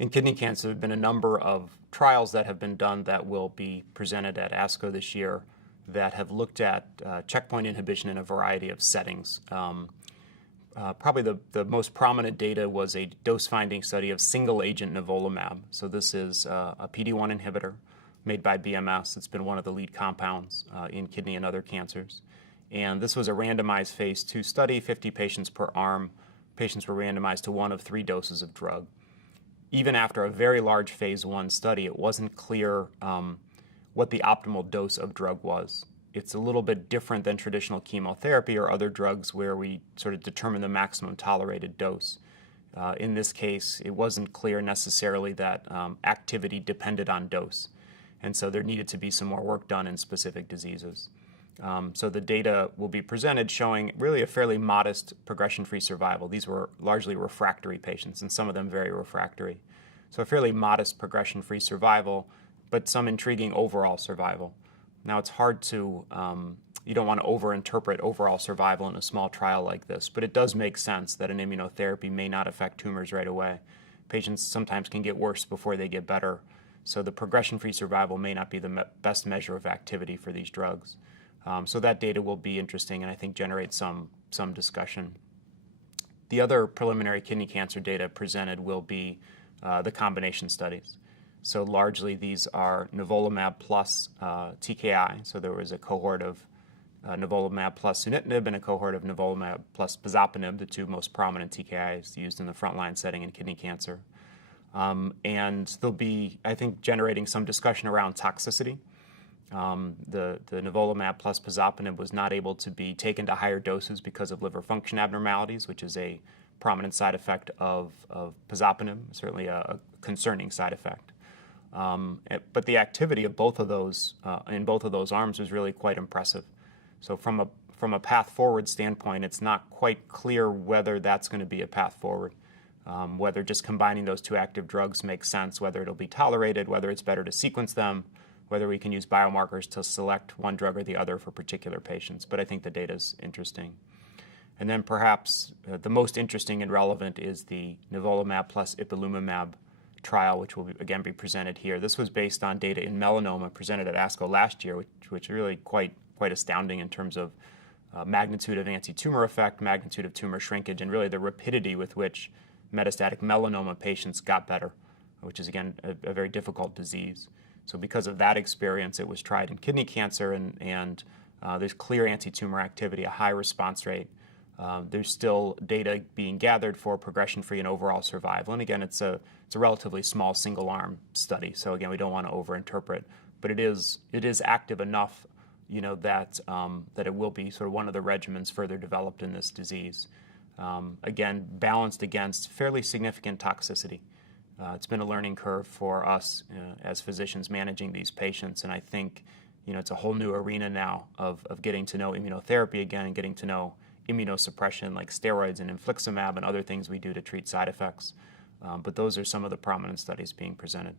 In kidney cancer, there have been a number of trials that have been done that will be presented at ASCO this year that have looked at checkpoint inhibition in a variety of settings. Probably the most prominent data was a dose-finding study of single-agent NuvolaMap. So this is a PD-1 inhibitor made by BMS. It's been one of the lead compounds in kidney and other cancers. And this was a randomized phase 2 study, 50 patients per arm. Patients were randomized to one of 3 doses of drug. Even after a very large phase 1 study, it wasn't clear what the optimal dose of drug was. It's a little bit different than traditional chemotherapy or other drugs where we sort of determine the maximum tolerated dose. In this case, it wasn't clear necessarily that activity depended on dose. And so there needed to be some more work done in specific diseases. So the data will be presented showing really a fairly modest progression-free survival. These were largely refractory patients, and some of them very refractory. So a fairly modest progression-free survival, but some intriguing overall survival. Now it's hard to, you don't want to overinterpret overall survival in a small trial like this, but it does make sense that an immunotherapy may not affect tumors right away. Patients sometimes can get worse before they get better. So the progression-free survival may not be the best measure of activity for these drugs. So that data will be interesting and I think generate some discussion. The other preliminary kidney cancer data presented will be the combination studies. So largely these are NuvolaMap plus TKI. So there was a cohort of NuvolaMap plus sunitinib and a cohort of NuvolaMap plus pazopanib, the 2 most prominent TKIs used in the frontline setting in kidney cancer. And they'll be, I think, generating some discussion around toxicity. The NuvolaMap plus pazopanib was not able to be taken to higher doses because of liver function abnormalities, which is a prominent side effect of pazopanib, certainly a concerning side effect. But the activity of both of those in both of those arms was really quite impressive. So from a path forward standpoint, it's not quite clear whether that's going to be a path forward, whether just combining those 2 active drugs makes sense, whether it'll be tolerated, whether it's better to sequence them, whether we can use biomarkers to select one drug or the other for particular patients. But I think the data is interesting. And then perhaps the most interesting and relevant is the NuvolaMap plus ipilimumab trial, which will again be presented here. This was based on data in melanoma presented at ASCO last year, which is really quite astounding in terms of magnitude of anti-tumor effect, magnitude of tumor shrinkage, and really the rapidity with which metastatic melanoma patients got better, which is again a very difficult disease. So because of that experience, it was tried in kidney cancer, and there's clear anti-tumor activity, a high response rate. There's still data being gathered for progression-free and overall survival. And again, it's a relatively small single-arm study. So again, we don't want to overinterpret, but it is active enough, that it will be sort of one of the regimens further developed in this disease. Again, balanced against fairly significant toxicity. It's been a learning curve for us as physicians managing these patients, and I think it's a whole new arena now of getting to know immunotherapy again and getting to know immunosuppression like steroids and infliximab and other things we do to treat side effects. But those are some of the prominent studies being presented.